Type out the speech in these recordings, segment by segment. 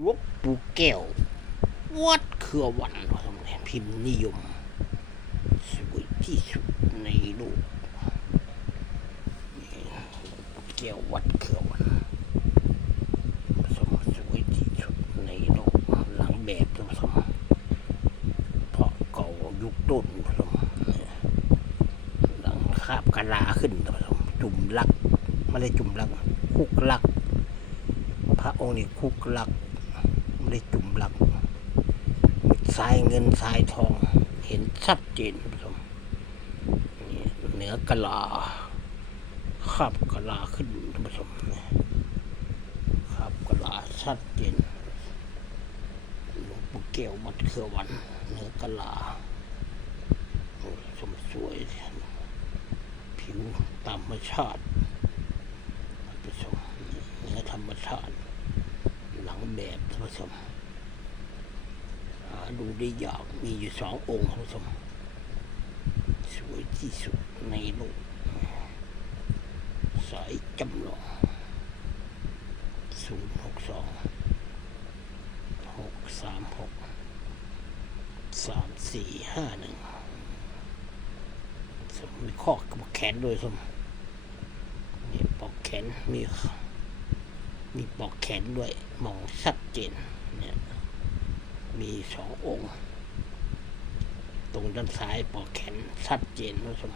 หลวงปู่แก้ว วัดเครือวันพิมพ์นิยม สวยที่สุดในโลกแก้ววัดเครือวันสมสวยที่สุดในโลกหลังแบบสมสมเพราะเก่ายุคต้นสมหลังคาบกะลาขึ้นสมสมจุ่มลักไม่ได้จุ่มลักคุกลัก พระองค์นี่คุกลัก ได้จุ่มหลักสายเงินสายทอง เห็นชัดเจนท่านผู้ชมเหนือกะลาคาบกะลาขึ้นท่านผู้ชมนี่คาบกะลาชัดเจนหลวงปู่แก้วมัดเคือวันเหนือกะลาโอ้ชมสวย ผิวตามธรรมชาติท่านผู้ชมเนื้อธรรมชาติ แบบท่านผู้ชมหาดูได้ยากมีอยู่สององค์ท่านผู้ชมสวยที่สุดในโลกสายจำลองศูนย์หกสองหกสามหกสามสี่ห้าหนึ่งสมมีข้อกับแขนด้วยสมนี่ปอกแขนมี มีปอกแขนด้วยมองชัดเจนเนี่ยมีสององค์ ตรงด้านซ้ายปอกแขนชัดเจนนะสม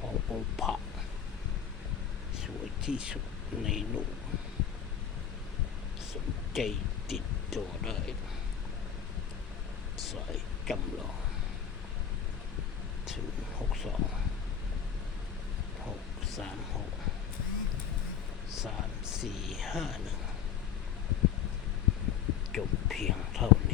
ขององค์พระสวยที่สุดในโลกสนใจติดตัวได้สายจำลองถึงหกสองหกสามหก สามสี่ห้าหนึ่งจบเพียงเท่านี้